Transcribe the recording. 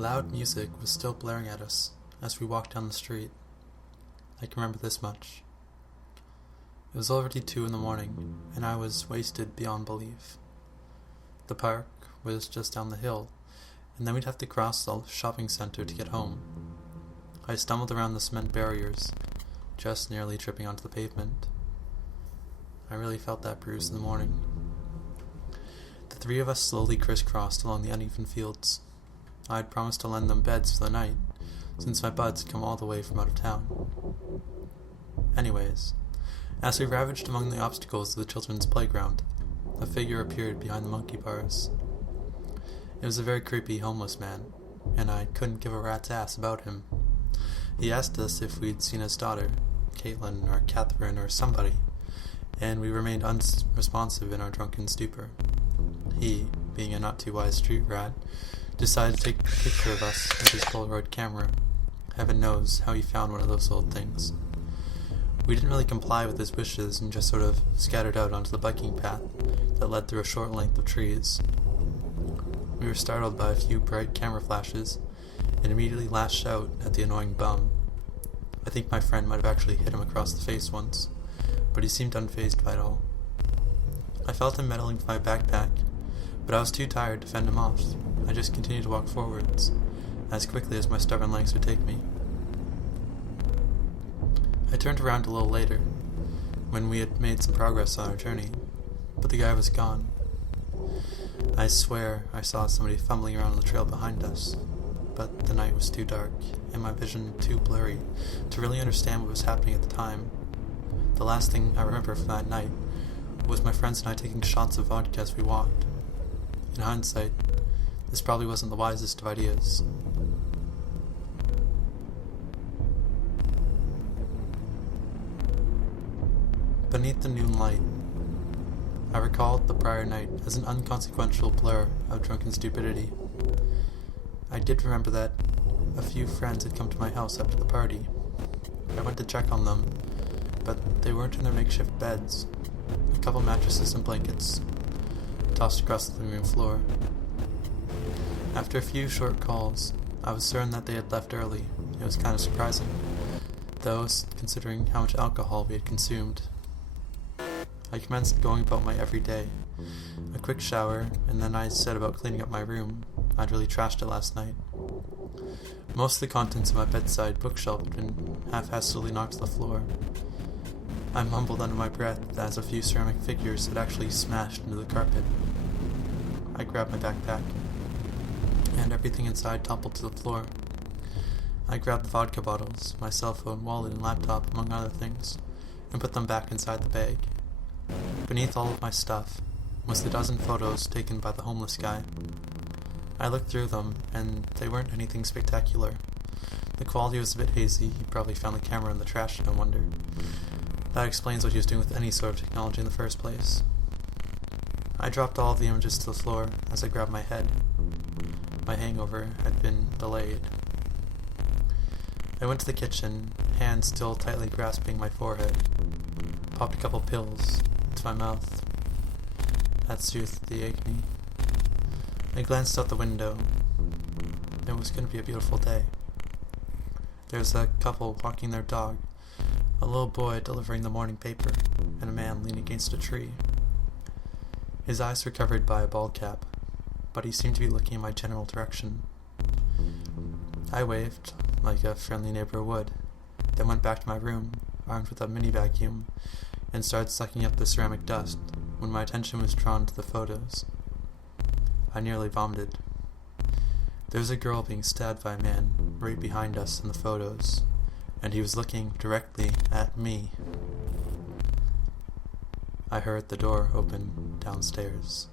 Loud music was still blaring at us as we walked down the street. I can remember this much. It was already 2 in the morning, and I was wasted beyond belief. The park was just down the hill, and then we'd have to cross the shopping center to get home. I stumbled around the cement barriers, just nearly tripping onto the pavement. I really felt that bruise in the morning. The 3 of us slowly crisscrossed along the uneven fields. I had promised to lend them beds for the night, since my buds had come all the way from out of town. Anyways, as we ravaged among the obstacles of the children's playground, a figure appeared behind the monkey bars. It was a very creepy homeless man, and I couldn't give a rat's ass about him. He asked us if we'd seen his daughter, Caitlin or Catherine or somebody, and we remained unresponsive in our drunken stupor. He, being a not-too-wise street rat, decided to take a picture of us with his Polaroid camera. Heaven knows how he found one of those old things. We didn't really comply with his wishes and just sort of scattered out onto the biking path that led through a short length of trees. We were startled by a few bright camera flashes and immediately lashed out at the annoying bum. I think my friend might have actually hit him across the face once, but he seemed unfazed by it all. I felt him meddling with my backpack, but I was too tired to fend him off. I just continued to walk forwards, as quickly as my stubborn legs would take me. I turned around a little later, when we had made some progress on our journey, but the guy was gone. I swear I saw somebody fumbling around on the trail behind us, but the night was too dark, and my vision too blurry to really understand what was happening at the time. The last thing I remember from that night was my friends and I taking shots of vodka as we walked. In hindsight, this probably wasn't the wisest of ideas. Beneath the noon light, I recalled the prior night as an inconsequential blur of drunken stupidity. I did remember that a few friends had come to my house after the party. I went to check on them, but they weren't in their makeshift beds. A couple mattresses and blankets tossed across the living room floor. After a few short calls, I was certain that they had left early. It was kind of surprising, though, considering how much alcohol we had consumed. I commenced going about my everyday. A quick shower, and then I set about cleaning up my room. I'd really trashed it last night. Most of the contents of my bedside bookshelf had been half-hastily knocked to the floor. I mumbled under my breath as a few ceramic figures had actually smashed into the carpet. I grabbed my backpack, and everything inside toppled to the floor. I grabbed the vodka bottles, my cell phone, wallet, and laptop, among other things, and put them back inside the bag. Beneath all of my stuff was the dozen photos taken by the homeless guy. I looked through them, and they weren't anything spectacular. The quality was a bit hazy. He probably found the camera in the trash, no wonder. That explains what he was doing with any sort of technology in the first place. I dropped all of the images to the floor as I grabbed my head. My hangover had been delayed. I went to the kitchen, hands still tightly grasping my forehead. Popped a couple pills into my mouth. That soothed the agony. I glanced out the window. It was going to be a beautiful day. There was a couple walking their dog, a little boy delivering the morning paper, and a man leaning against a tree. His eyes were covered by a bald cap, but he seemed to be looking in my general direction. I waved, like a friendly neighbor would, then went back to my room, armed with a mini vacuum, and started sucking up the ceramic dust when my attention was drawn to the photos. I nearly vomited. There was a girl being stabbed by a man right behind us in the photos, and he was looking directly at me. I heard the door open downstairs.